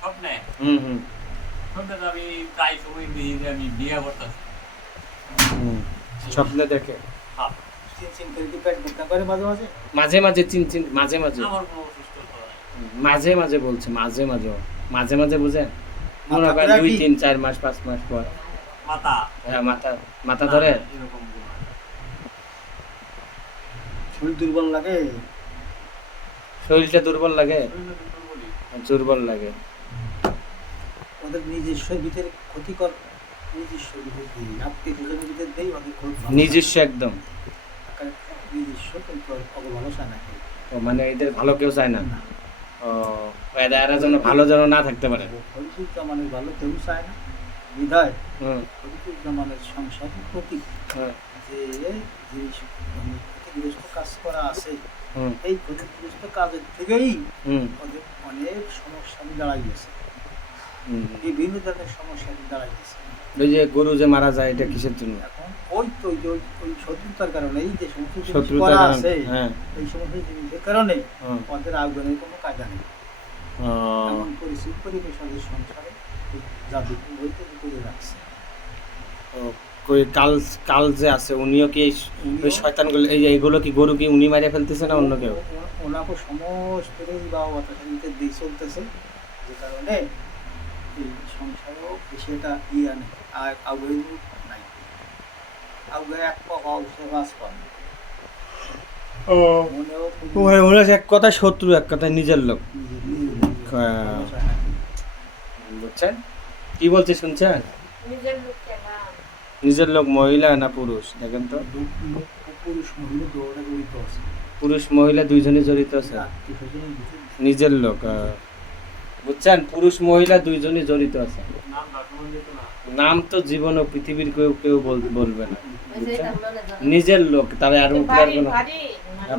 স্বপ্নে হুম হুম স্বপ্নে তো আমি প্রায় সময় দেখি যে আমি বিয়ে করতেছি। হুম স্বপ্নে দেখে হ্যাঁ, চিনচিন করে কি পেট ব্যথা করে মাঝে মাঝে? মাঝে মাঝে চিনচিন মাঝে মাঝে আমার কোনো অসুস্থতা নাই। মাঝে মাঝে বলছে মাঝে মাঝে মাঝে মাঝে বুঝেন মনে মাথা করেন ঘোরা দুই কি? তিন চার মাস 5 মাস পর মাথা হ্যাঁ মাথা মাথা না, ধরে এরকম কোনো না। শরীর দুর্বল লাগে? শরীরটা দুর্বল লাগে শরীরে তো দুর্বলই। দুর্বল লাগে ওদের নিজস্ব ভিতরে ক্ষতিকর, নিজস্ব ভিতরে দেই আত্মীয় স্বজনের ভিতরে দেই ওদের খুব ভালো নিজস্ব একদম থাকে। নিজস্ব কিন্তু অত ভালো চায় না কেউ। ও মানে এদের ভালো কেউ চায় না না, ও এরা যেন ভালো যেন না থাকতে পারে ফরিদুর জামানের ভালো কেউ চায় না বিধায় হুম ফরিদুর জামানের সংসারের প্রতি হুম যে মানে ক্ষতিগ্রস্ত কাজ করা আছে, হুম এই ক্ষতিগ্রস্ত কাজের থেকেই হুম ওদের অনেক সমস্যা দাঁড়াই গেছে, হুম বিভিন্ন ধরনের সমস্যা দাঁড়াই গেছে। ওই যে গরু যে মারা যায় এটা কিসের জন্য এখন ওই তো ওই শত্রুতার কারণে এই যে সমস্ত জিনিস শত্রুতার করা কারণে আছে, হ্যাঁ এই সমস্ত জিনিসের কারণে হুম ওদের আগুনের কোনো কায়দা নেই। ও এমন পরিবেশ ওদের সংসারে জাদু হইতে করে রাখছে। ও, কই কাল কাল যে আছে উনিও কি ওই শয়তানগুলো এই যে এইগুলো কি গরু কি উনি মারিয়া ফেলতেছে না অন্য কেউ ওনাকে সমস্ত বা বাতাসের দিয়ে চলতেছে, যে কারণে এই সংসারেও বেশি একটা ইয়ে নেই, আর আগুন নাই, আগুন এক পাশ পান ও মনেও ওরা এক কথা শত্রু এক কথা নিজের লোক হ্যাঁ। বুঝছেন কি বলছে শুনছেন নিজের লোক মহিলা না পুরুষ দেখেন তো পুরুষ মহিলা দৌড়া জড়িত আছে, পুরুষ মহিলা দুইজনই জড়িত আছে আত্মীয় স্বজনের ভিতরে নিজের লোক বুঝছেন পুরুষ মহিলা দুইজনই জড়িত আছে নাম ডাকুন যেত না। নাম তো জীবন ও পৃথিবীর কেউ কেউ বলবে না বুঝছেন? নিজের লোক তাহলে আর উপরে আর কোনো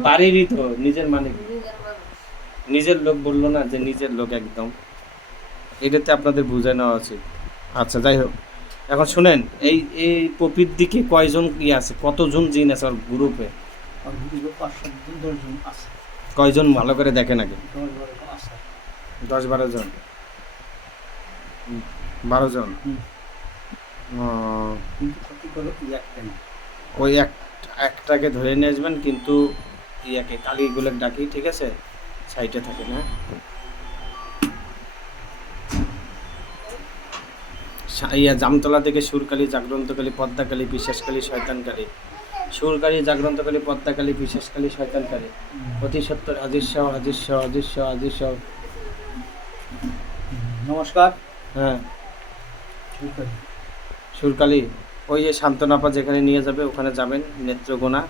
বাড়িরই তো নিজের মানে কি? নিজের লোক বললো না যে নিজের লোক একদম এটাতে আপনাদের বুঝে নেওয়া উচিত আচ্ছা যাই হোক এখন শুনেন এই এই পপির দিকে কয়জন কি আছে কতজন জিন আছে ওর গ্রুপে আর ভিতরে 5-7 জন 10 জন আছে, কয়জন ভালো করে দেখেন আগে 10-12 আছে। 10-12 জন 12 জন ও, কিন্তু ক্ষতি করে কি একটাই, ওই একটাকে ধরে নিয়ে আসবেন কিন্তু ইয়াকে কালীগুলো ডাকি ঠিক আছে সাইডে থাকে না ইয়া জামতলা থেকে সুরকালী জাগ্রন্তকালী পদ্মাকালী বিশ্বাসকালী শয়তানকালী সুরকালী জাগ্রন্তকালী পদ্মাকালী বিশ্বাসকালী শয়তানকালী অতি সত্তর হাজির শাহ হাজির শাহ হাজির শাহ হাজির শাহ নমস্কার। হ্যাঁ ঠিক আছে। সুরকালী ওই যে শান্তনাপা যেখানে নিয়ে যাবে ওখানে যাবেন নেত্রকোনা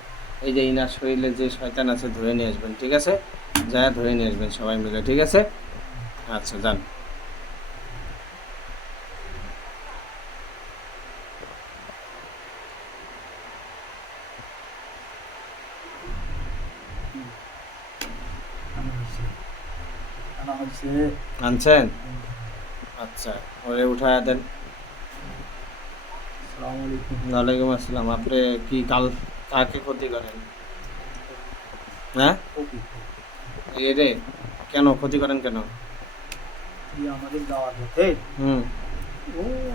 এই যে ইনার শরীরে যে শয়তান আছে ধরে নিয়ে আসবেন ঠিক আছে যা ধরে নিয়ে আসবেন সবাই মিলে ঠিক আছে আচ্ছা যান আনা হয়েছে। আনছেন আচ্ছা ওরে উঠায় দেন আসসালামু আলাইকুম। ওয়ালাইকুম আসসালাম আপনি কি কাল কাকে ক্ষতি করেন হ্যাঁ ওকে, রে কেন ক্ষতি করেন কেন কি আমাদের যাওয়ার পথে হুম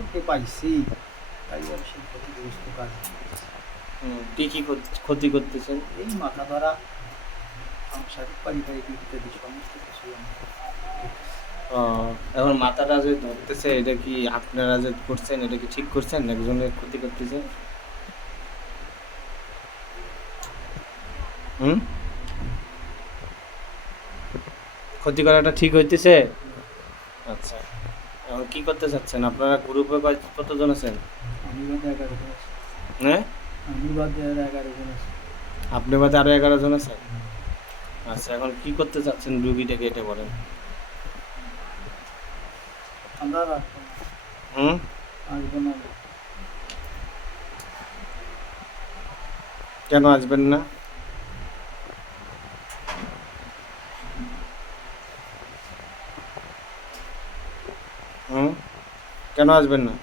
ওকে পাইছি, তাই আর সেই ক্ষতিগ্রস্ত কাজ কি কি ক্ষতি করতেছেন এই মাথা ধরা সাংসারিক পারিবারিক ইত্যাদি সমস্ত কিছু আমি ও, এখন মাথাটা যে ধরতেছে এটা কি আপনারা যে করছেন এটা কি ঠিক করছেন একজনের ক্ষতি করতেছেন হুম ক্ষতি করাটা ঠিক হইতেছে আচ্ছা এখন কি করতে চাচ্ছেন আপনারা গ্রুপে কতজন আছেন আমি বাদে 11 জন আছি, হ্যাঁ আমি বাদে আর 11 জন আছি। আপনি বাদে আরো 11 জন আছে আচ্ছা এখন কি করতে চাচ্ছেন রুগীটাকে এটা বলেন আমরা হুম আসবো না, কেন আসবেন না হুম কেন আসবেন না